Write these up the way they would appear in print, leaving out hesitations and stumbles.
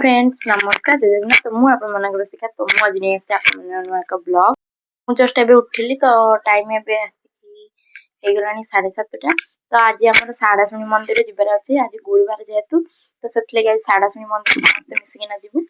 Friends नमस्कार जय जगन्नाथ। तो मुझे आप शिखा तो मुझे नहीं एक ब्लॉग मुझे जस्ट एबे उठिली तो टाइम एबे आसिक 7:30 तो आज आम साड़ाशुणी मंदिर जबार अच्छे आज गुरुवार जेहेतु तो से आज साड़ाशुणी मंदिर समस्त मिसिकिना जीवु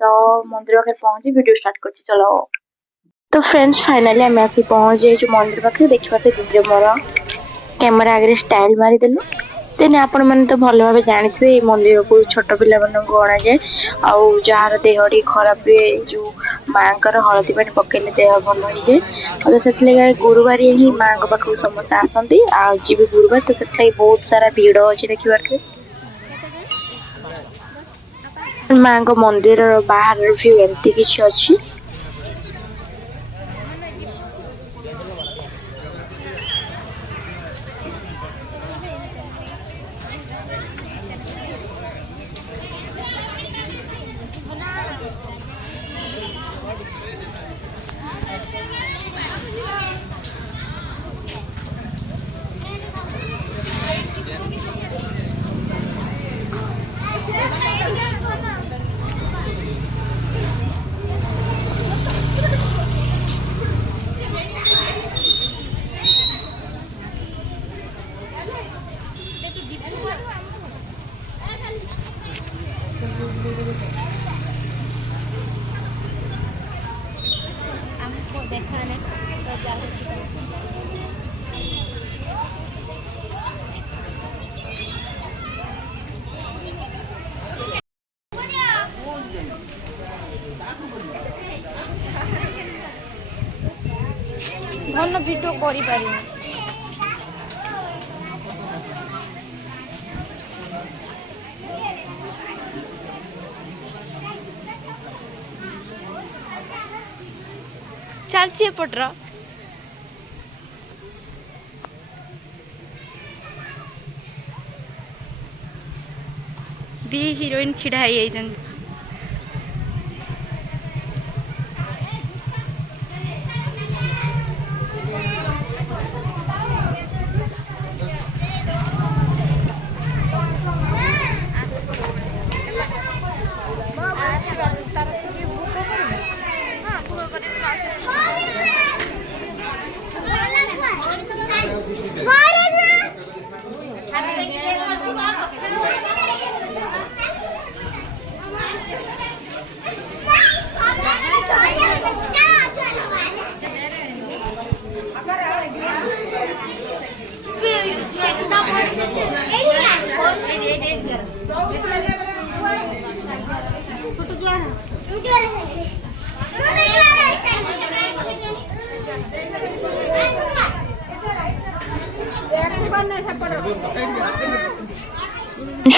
तो मंदिर पाखे पहुंची वीडियो स्टार्ट कर चलो। तो फ्रेंड्स फाइनाली आम आसी पहुंच जाइए मंदिर पाखे देखा दीदी मोर कैमेरा आगे स्टाइल मारिदेलु देन आपण मैंने तो भल भाव जानी मंदिर को छोट पिला अणा जाए जार देह टी खराब हुए जो माँ हलदी पानी पकेले देह भल हो जाए तो से गुरुवार ही माँ पाखक समस्त आसती आज भी गुरुवार तो से बहुत सारा भिड़ अच्छी देखिए माँ मंदिर बाहर व्यू एमती किसी अच्छी। धन वीडियो करि पारिनी चलची एपटर दी हीरोइन छिड़ा है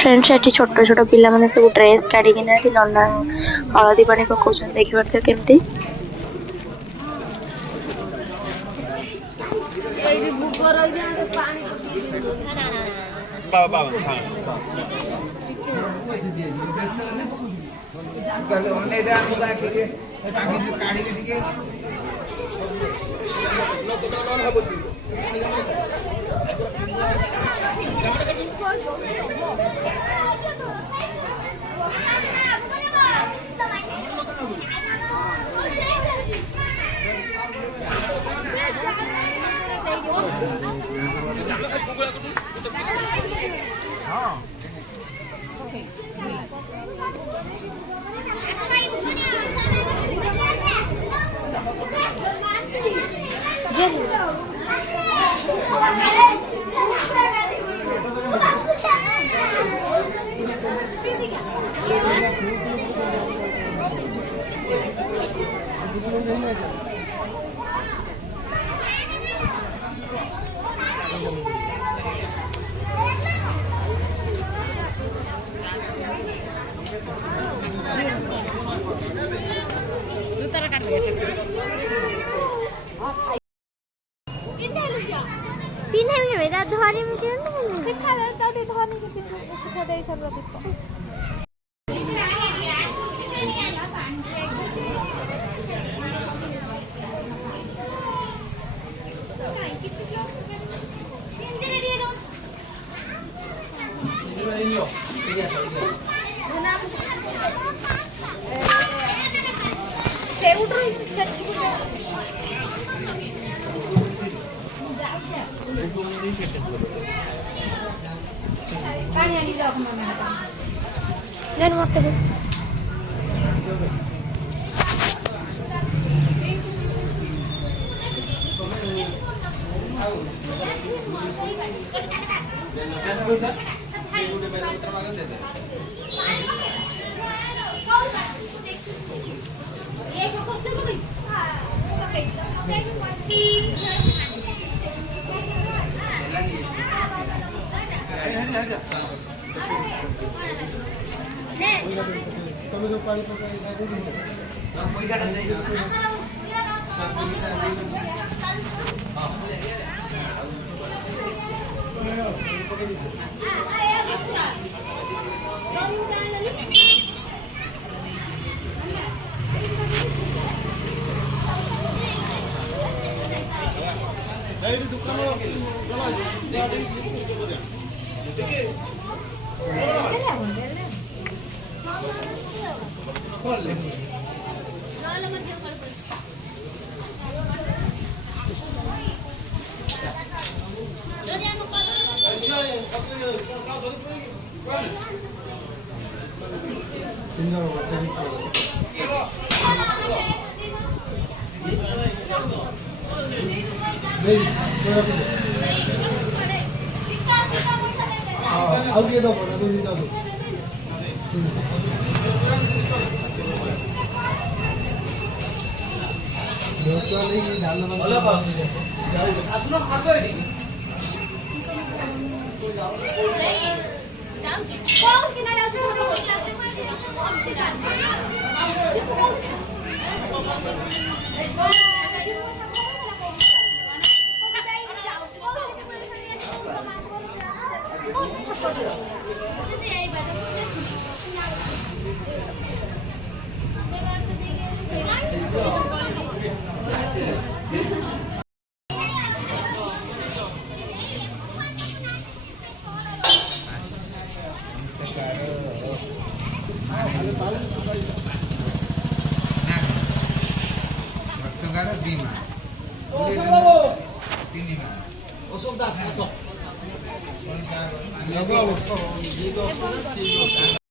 फ्रेंड्स ये छोट छोट पिला माने सब ड्रेस काढ़ी नना हलदी पानी पकाउछन देखि पारथे केमती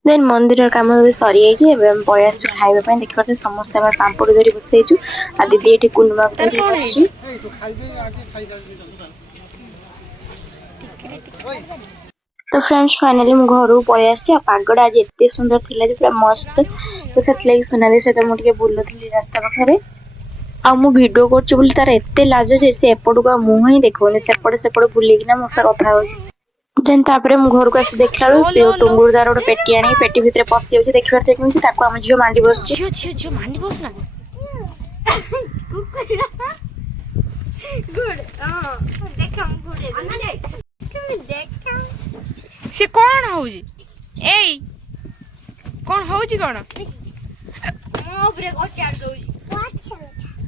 देन मंदिर काम सरी जाइए पलि आस खाइबा देखिए समस्त पापड़ धरी बसईचु आ दीदी ये कुनुमा धरी बस तो फ्रेंड्स फाइनली मु घर पलि आसी पागड़ा आज एत सुंदर थिला जे पूरा मस्त तो से सुनाली सहित मुझे बुलूली रास्ता पाखे आ मु वीडियो कर तार एत लाज जे से एपटू का मुह ही देखने सेपटे सेपटे बुलिकिना मो सा कथा हो देन तापर मु घर को आसी देखला टुंगुर दार गोटे पेटी आनी पेटी भितर पशि जाऊँ देखिए केमी आम झील मांडी बस मांडी बस ना से कौन होउजी एई कौन होउजी कौन मो ऊपर को चार दोउजी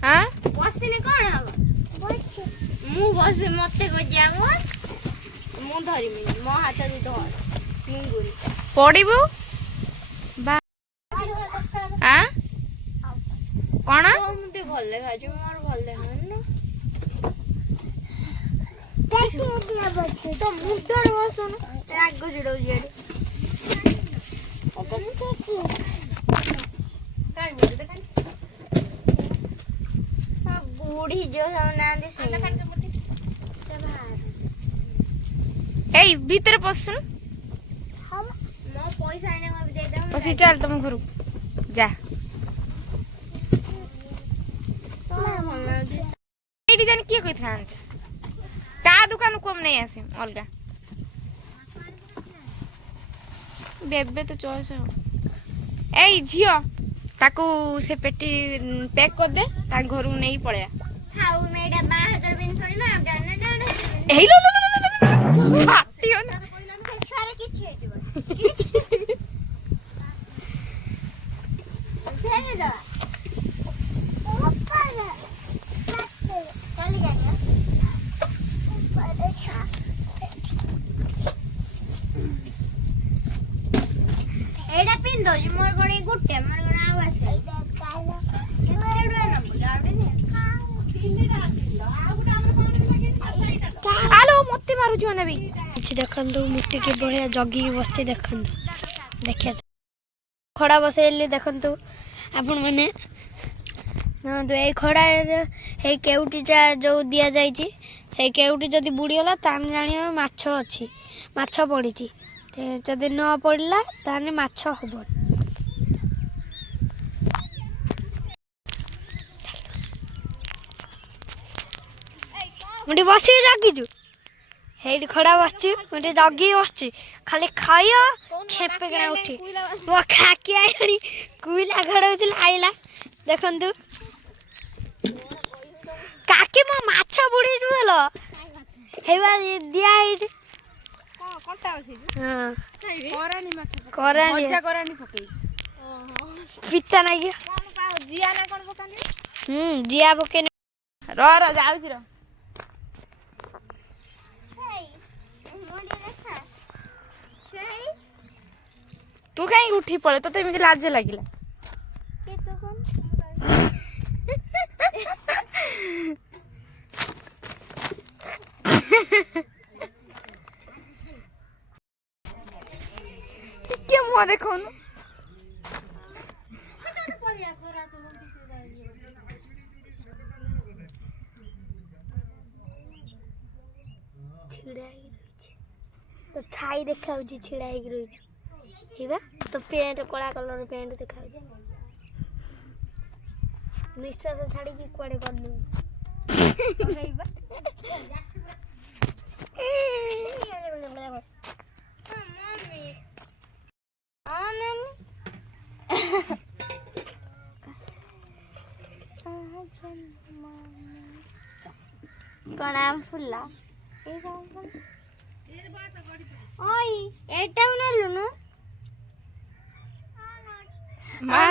हां बसने कौन हबो मु बस मते को जामो मु धरि मी मो हाथ दे धर मु गुरी पड़िबो बा हां कौन मुते भल देखा जे मोर भल देखा ना तो मुद्दर बसुन राग जिडो जेड बूढ़ी जो ना ए भीतर पसुन हम मो पैसा आने को दे दम पसी चल तुम घर जा एडी जान के कहि था ता दुकान को हम नहीं आसे अलगा बेबे तो चॉइस है ए झियो ताकू से पेटी पैक कर दे ता घर में नहीं पड़े हाउ मेडा 12000 बिन थोड़ी ना जाने जाने ए लो फाटियो ना सारे किछ हे जीवन किछ फेरे दा ओपा ना चली जानियो एडा पिन ଦଉଛି ମୋର କଣ ଏଇ ଗୋଟେ ମୋର କଣ ଆଉ ଆସେ ଆଲୋ ମତେ ମାରୁଛୁ ନା ବି କିଛି ଦେଖନ୍ତୁ ମୁଁ ଟିକେ ବଢିଆ ଜଗିକି ବସିଛି ଦେଖନ୍ତୁ ଦେଖିବା ଖଡ଼ା ବସେଇଲି ଦେଖନ୍ତୁ ଆପଣମାନେ ଦେଖନ୍ତୁ ଏଇ ଖଡ଼ାରେ ଏଇ କେଉଟିଟା ଯେଉଁ ଦିଆଯାଇଛି ସେଇ କେଉଟି ଯଦି ବୁଡ଼ିଗଲା ତାହେଲେ ଜାଣିବ ମାଛ ଅଛି ମାଛ ପଡ଼ିଛି ଯଦି ନ ପଡ଼ିଲା ତାହେଲେ ମାଛ ହବ ମୁଁ ଟିକେ ବସିକି ଜଗିଛୁ ହେଇଠି ଖଡ଼ା ବସିଛି ମୁଁ ଟିକେ ଜଗିକି ବସିଛି ଖାଲି ଖାଇବ ଖେପେ କିଣା ଉଠି ମୋ ଖାକି ଆଇଲାଣି କୁଇଲା ଘଡ଼ଉଥିଲା ଆଇଲା ଦେଖନ୍ତୁ କାକି ମୋ ମାଛ ବୁଡ଼ିଛୁ ଭଲ ହେଇବା ଦିଆ ହେଇଛି କରାଣ୍ଡି ପିତା ନାଗି ଜିଆ ନା କଣ ପକାନ୍ତି ଜିଆ ପକେଇନି ଯାଉଛି ର ତୁ କାହିଁକି ଉଠି ପଳେ ତତେ ଏମିତି ଲାଜ ଲାଗିଲା ଟିକେ ମୁହଁ ଦେଖଉନୁ ଛିଡ଼ା ହେଇକି ରହିଛି ତ ଛାଇ ଦେଖାଉଛି ଛିଡ଼ା ହେଇକି ରହିଛୁ ହେଇବା ତ ପ୍ୟାଣ୍ଟ କଳା କଲର ପ୍ୟାଣ୍ଟ ଦେଖାଉଛି ନିଶ୍ୱାସ ଛାଡ଼ିକି କୁଆଡ଼େ ଗଲୁ କଣ ଆମ ଫୁଲା ଏଇଟା ନେଲୁନୁ ମା